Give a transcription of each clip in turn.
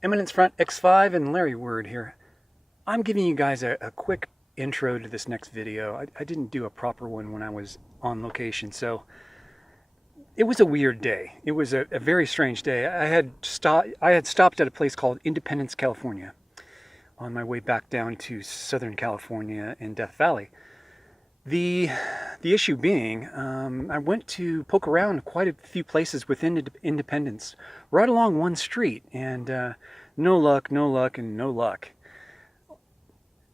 Eminence Front X5 and Larry Word here. I'm giving you guys a quick intro to this next video. I didn't do a proper one when I was on location, so it was a weird day. It was a very strange day. I had stopped at a place called Independence, California on my way back down to Southern California in Death Valley. The issue being, I went to poke around quite a few places within Independence, right along one street, and no luck, and no luck.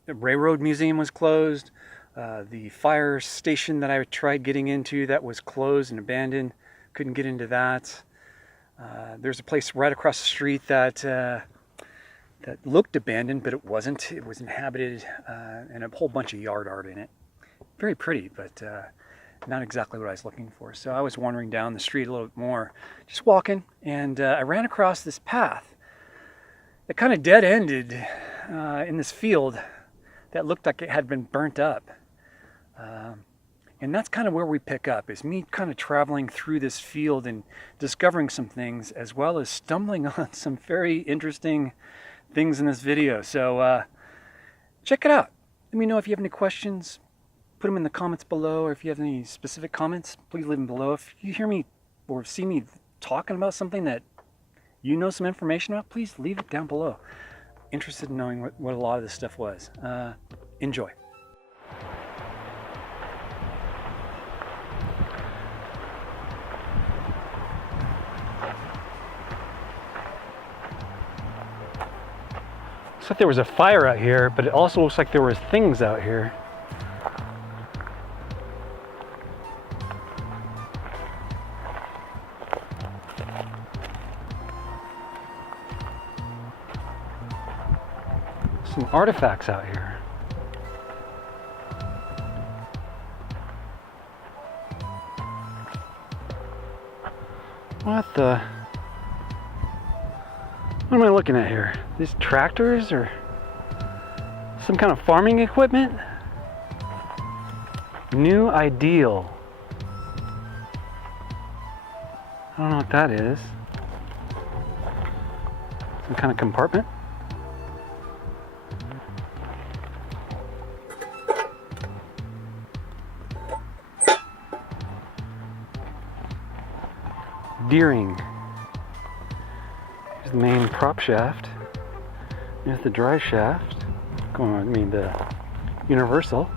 The RailRoad Museum was closed. The fire station that I tried getting into, that was closed and abandoned. Couldn't get into that. There's a place right across the street that looked abandoned, but it wasn't. It was inhabited, and a whole bunch of yard art in it. Very pretty, but not exactly what I was looking for. So I was wandering down the street a little bit more, just walking, and I ran across this path that kind of dead-ended in this field that looked like it had been burnt up. And that's kind of where we pick up, is me kind of traveling through this field and discovering some things, as well as stumbling on some very interesting things in this video. So check it out. Let me know if you have any questions. Put them in the comments below, or if you have any specific comments, please leave them below. If you hear me or see me talking about something that you know some information about, please leave it down below. Interested in knowing what a lot of this stuff was. Enjoy. Looks like there was a fire out here, but it also looks like there was things out here. Some artifacts out here. What am I looking at here? These tractors or some kind of farming equipment? New Ideal. I don't know what that is. Some kind of compartment? Deering. Here's the main prop shaft. Here's the drive shaft. The universal.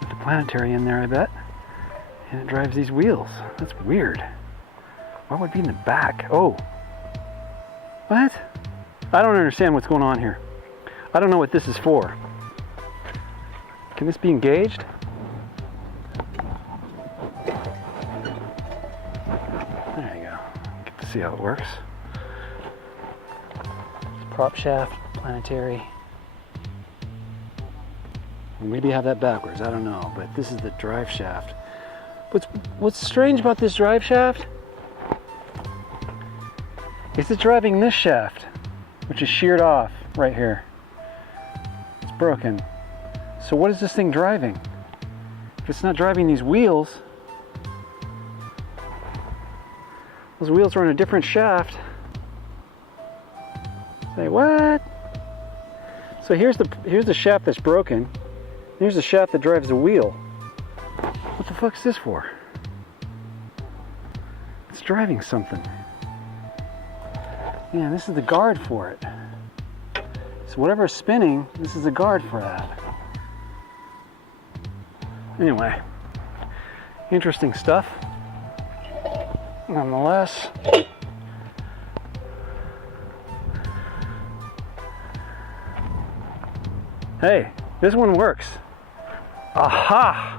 With the planetary in there, I bet. And it drives these wheels. That's weird. Why would it be in the back? Oh. What? I don't understand what's going on here. I don't know what this is for. Can this be engaged? There you go. Get to see how it works. It's prop shaft, planetary. Maybe I have that backwards, I don't know, but this is the drive shaft. What's strange about this drive shaft is it's driving this shaft, which is sheared off right here. It's broken. So what is this thing driving? If it's not driving these wheels, those wheels are on a different shaft. Say what? So here's the shaft that's broken. Here's the shaft that drives the wheel. What the fuck is this for? It's driving something. Yeah, this is the guard for it. So whatever's spinning, this is the guard for that. Anyway, interesting stuff. Nonetheless. Hey, this one works. Aha!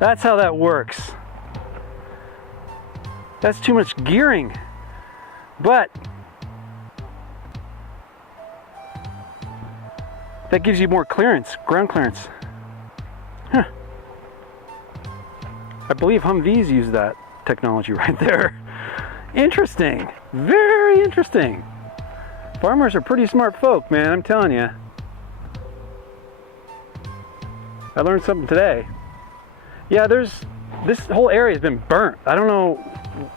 That's how that works. That's too much gearing. But that gives you more clearance, ground clearance. Huh. I believe Humvees use that technology right there. Interesting. Very interesting. Farmers are pretty smart folk, man, I'm telling you. I learned something today. Yeah, this whole area has been burnt. I don't know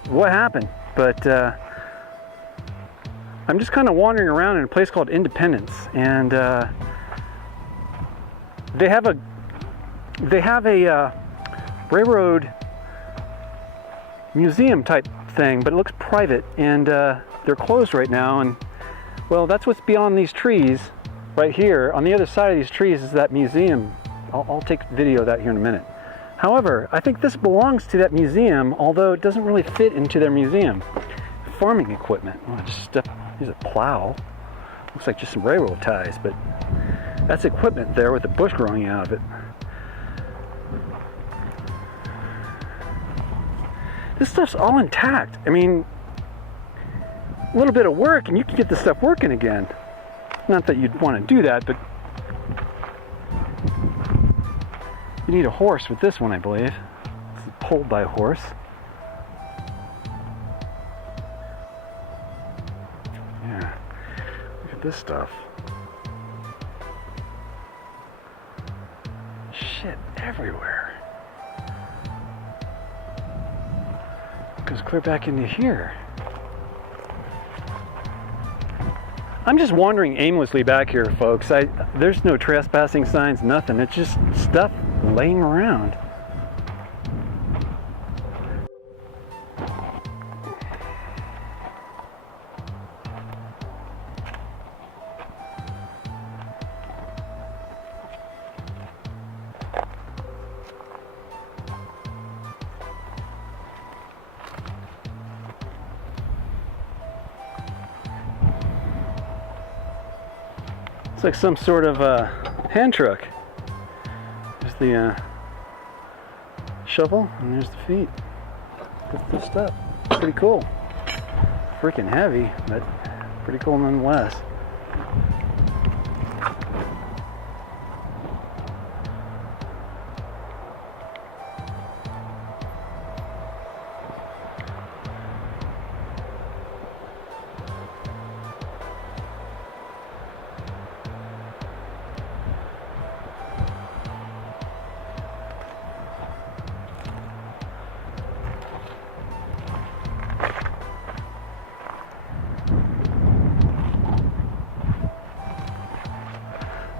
what happened, but I'm just kind of wandering around in a place called Independence, and they have a RailRoad museum type thing, but it looks private, and they're closed right now. And well, that's what's beyond these trees right here. On the other side of these trees is that museum. I'll take video of that here in a minute. However, I think this belongs to that museum, although it doesn't really fit into their museum. Farming equipment. Oh, I just stepped. There's a plow. Looks like just some railroad ties, but that's equipment there with the bush growing out of it. This stuff's all intact. I mean, a little bit of work and you can get this stuff working again. Not that you'd want to do that, but you need a horse with this one, I believe. This is pulled by a horse. Yeah, look at this stuff. Shit everywhere. Goes clear back into here. I'm just wandering aimlessly back here, folks. There's no trespassing signs, nothing. It's just stuff laying around. It's like some sort of hand truck. There's the shovel, and there's the feet. Good stuff. Pretty cool. Freaking heavy, but pretty cool nonetheless.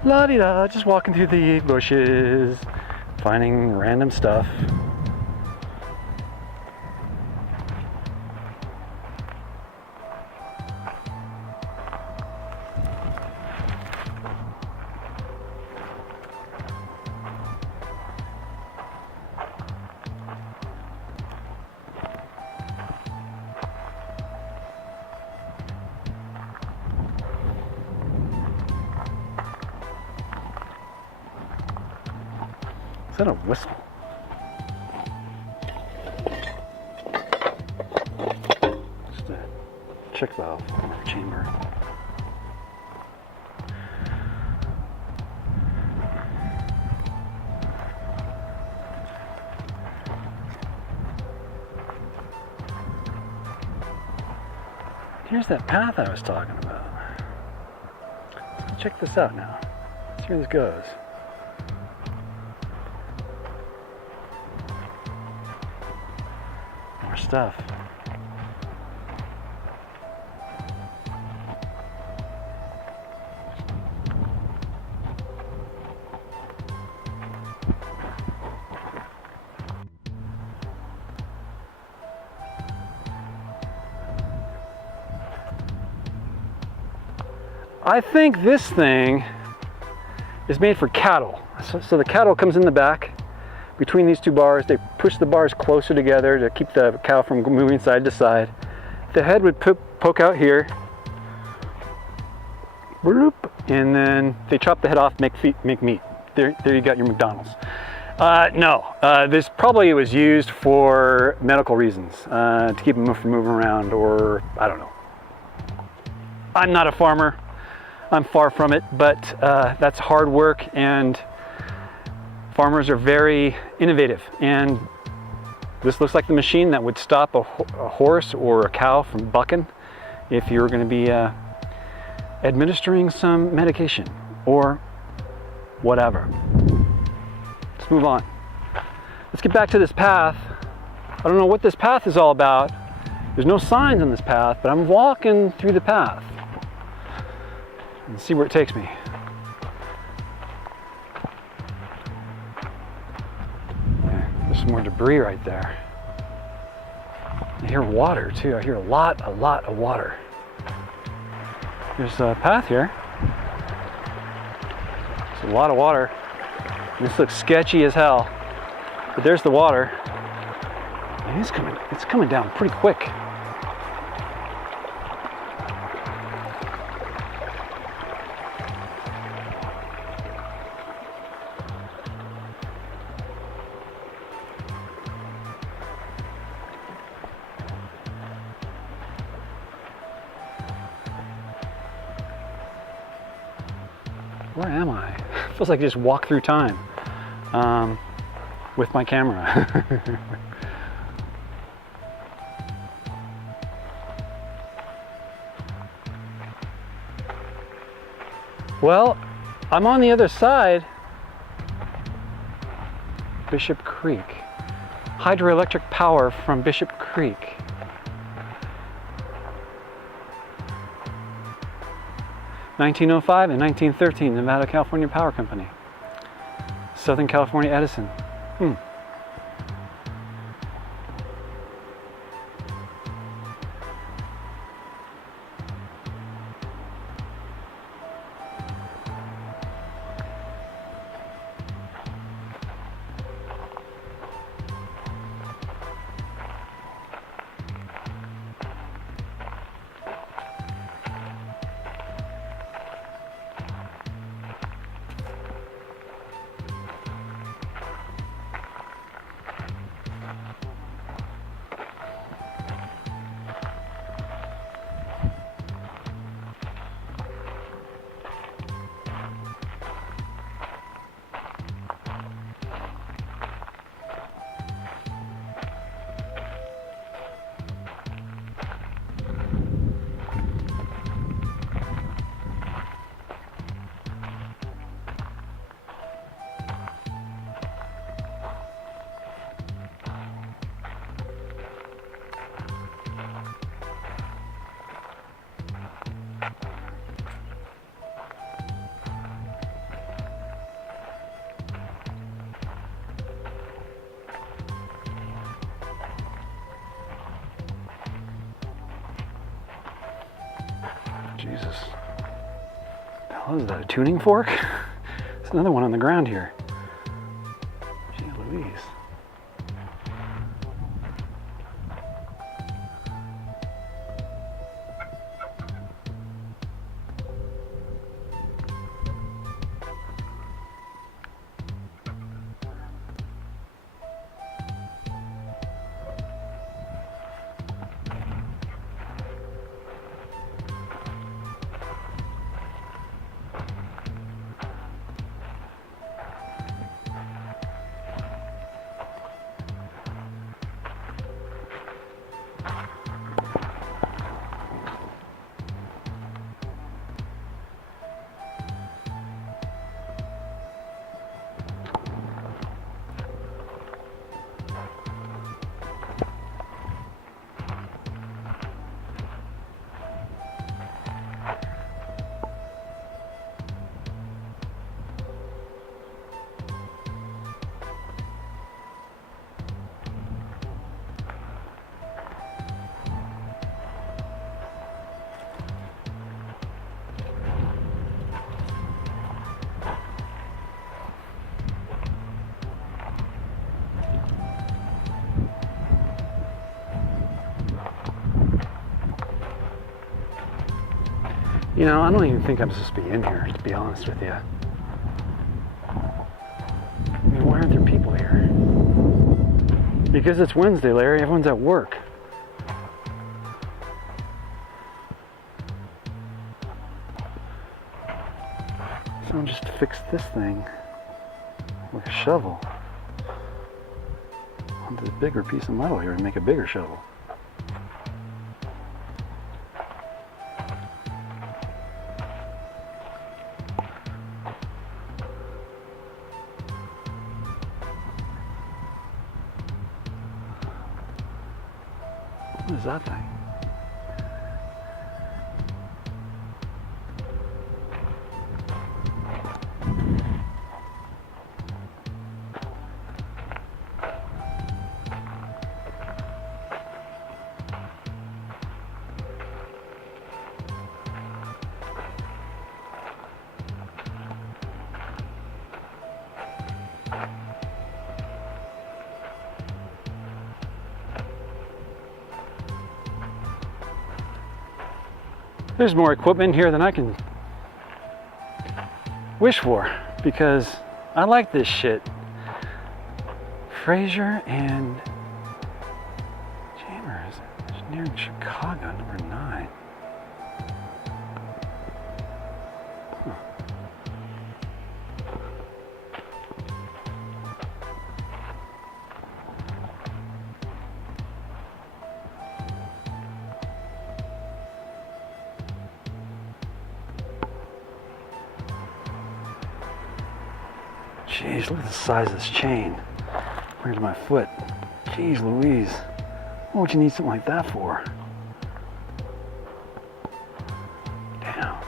La-di-da, just walking through the bushes, finding random stuff. Is that a whistle? Just a check valve chamber. Here's that path I was talking about. Let's check this out now. Let's see where this goes. Stuff. I think this thing is made for cattle. So the cattle comes in the back. Between these two bars, they push the bars closer together to keep the cow from moving side to side. The head would poke out here, and then they chop the head off, make meat. There you got your McDonald's. No, this probably was used for medical reasons, to keep them from moving around, or I don't know. I'm not a farmer. I'm far from it, but that's hard work, and farmers are very innovative, and this looks like the machine that would stop a horse or a cow from bucking if you were going to be administering some medication or whatever. Let's move on. Let's get back to this path. I don't know what this path is all about. There's no signs on this path, but I'm walking through the path and see where it takes me. Yeah, there's some more debris right there. I hear water too. I hear a lot of water. There's a path here. There's a lot of water. This looks sketchy as hell, but there's the water. And it's coming down pretty quick. Where am I? It feels like I just walked through time with my camera. Well, I'm on the other side. Bishop Creek. Hydroelectric power from Bishop Creek. (1905 and 1913), Nevada, California Power Company. Southern California Edison. Jesus. What the hell is that? A tuning fork? There's another one on the ground here. Gee Louise. You know, I don't even think I'm supposed to be in here, to be honest with you. I mean, why aren't there people here? Because it's Wednesday, Larry. Everyone's at work. So I'll just fix this thing with a shovel onto the bigger piece of metal here and make a bigger shovel. What is that thing? There's more equipment here than I can wish for, because I like this shit. Frasier and Chambers, Engineering Chicago, number 9. Huh. Jeez, look at the size of this chain. Where's my foot? Jeez Louise. What would you need something like that for? Damn.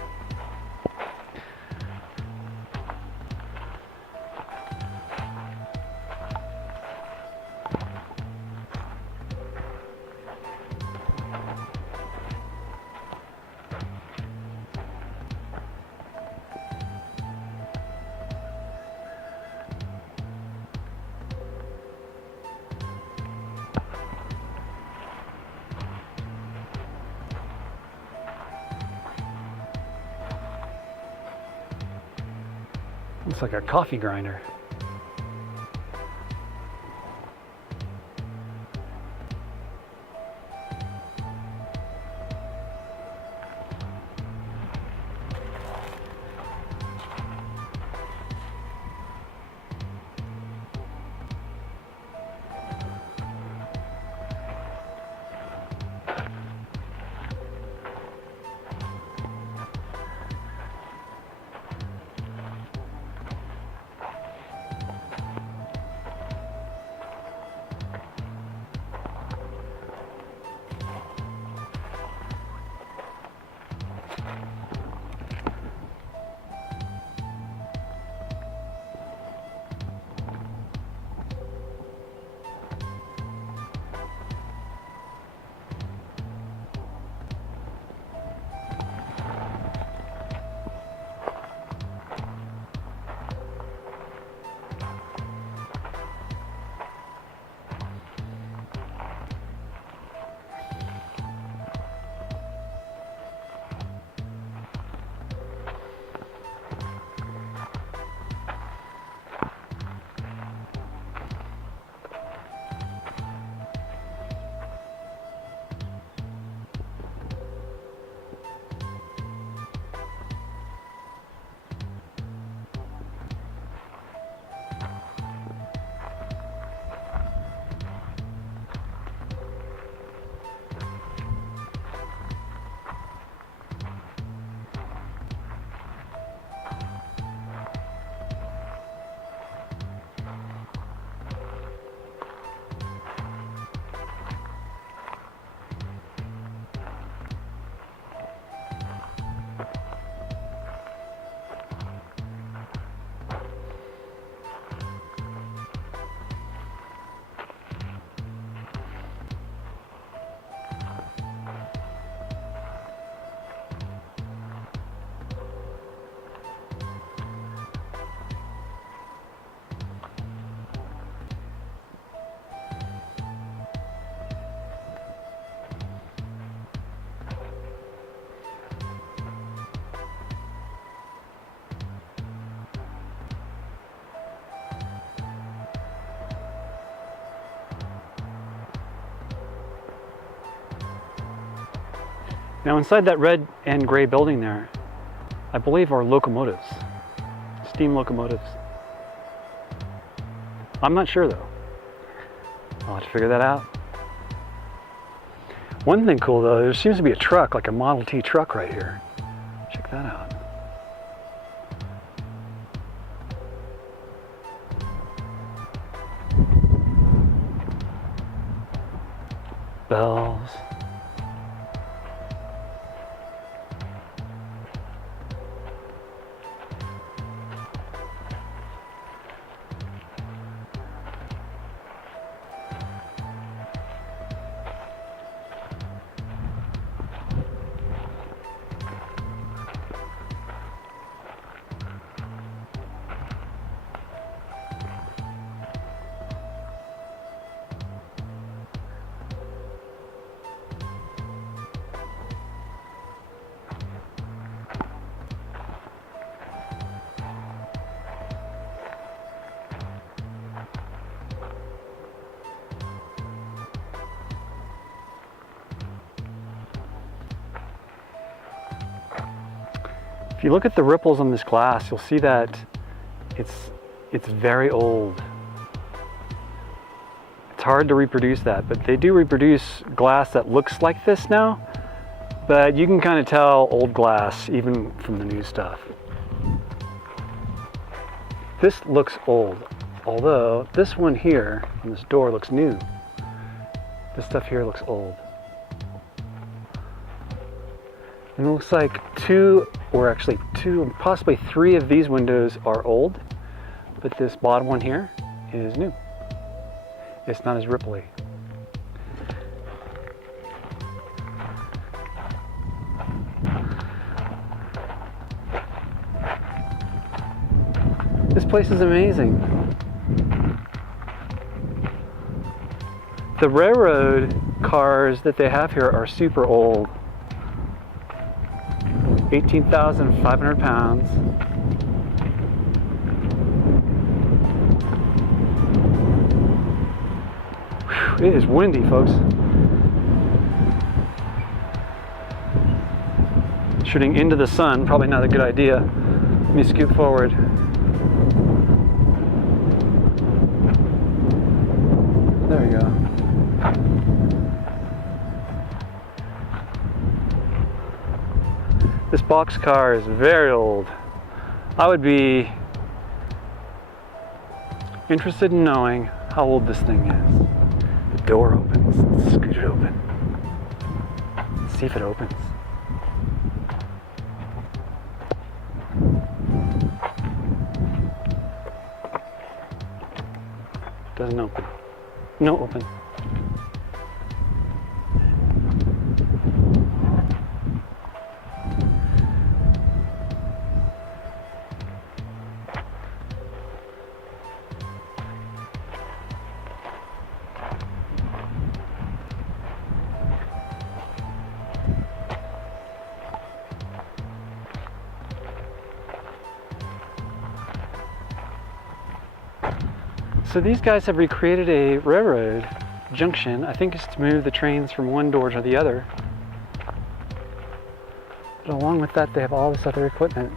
Looks like a coffee grinder. Now inside that red and gray building there, I believe are locomotives, steam locomotives. I'm not sure though. I'll have to figure that out. One thing cool though, there seems to be a truck, like a Model T truck right here. Check that out. Bells. If you look at the ripples on this glass, you'll see that it's very old. It's hard to reproduce that, but they do reproduce glass that looks like this now, but you can kind of tell old glass even from the new stuff. This looks old, although this one here on this door looks new. This stuff here looks old. And it looks like two, possibly three of these windows are old, but this bottom one here is new. It's not as ripply. This place is amazing. The railroad cars that they have here are super old. 18,500 pounds. Whew, it is windy, folks. Shooting into the sun, probably not a good idea. Let me scoot forward. There we go. This boxcar is very old. I would be interested in knowing how old this thing is. The door opens. Let's scoot it open. Let's see if it opens. Doesn't open. No open. So these guys have recreated a railroad junction. I think it's to move the trains from one door to the other. But along with that, they have all this other equipment.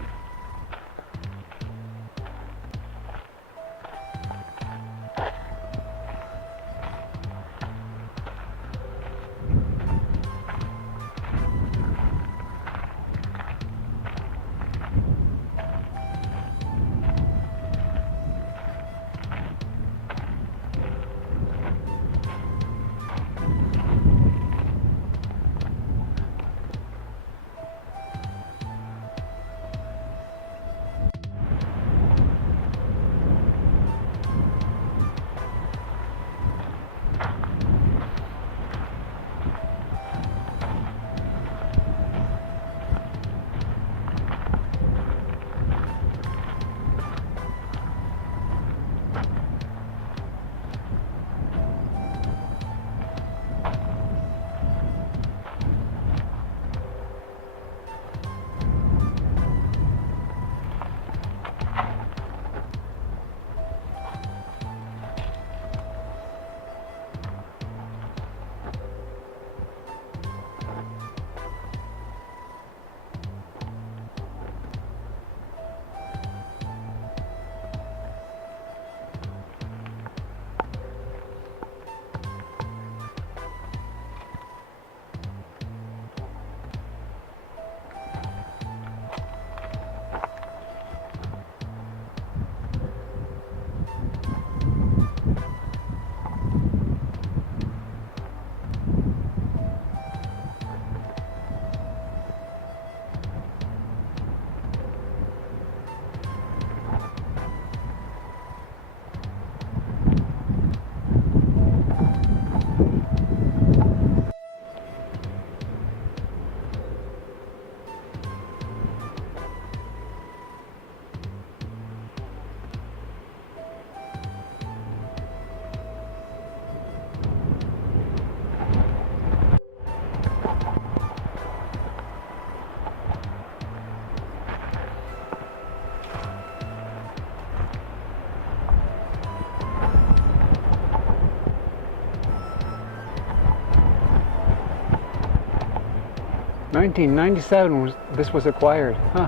"1997 this was acquired, huh?"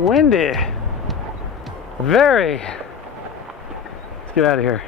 windy. Very. Let's get out of here.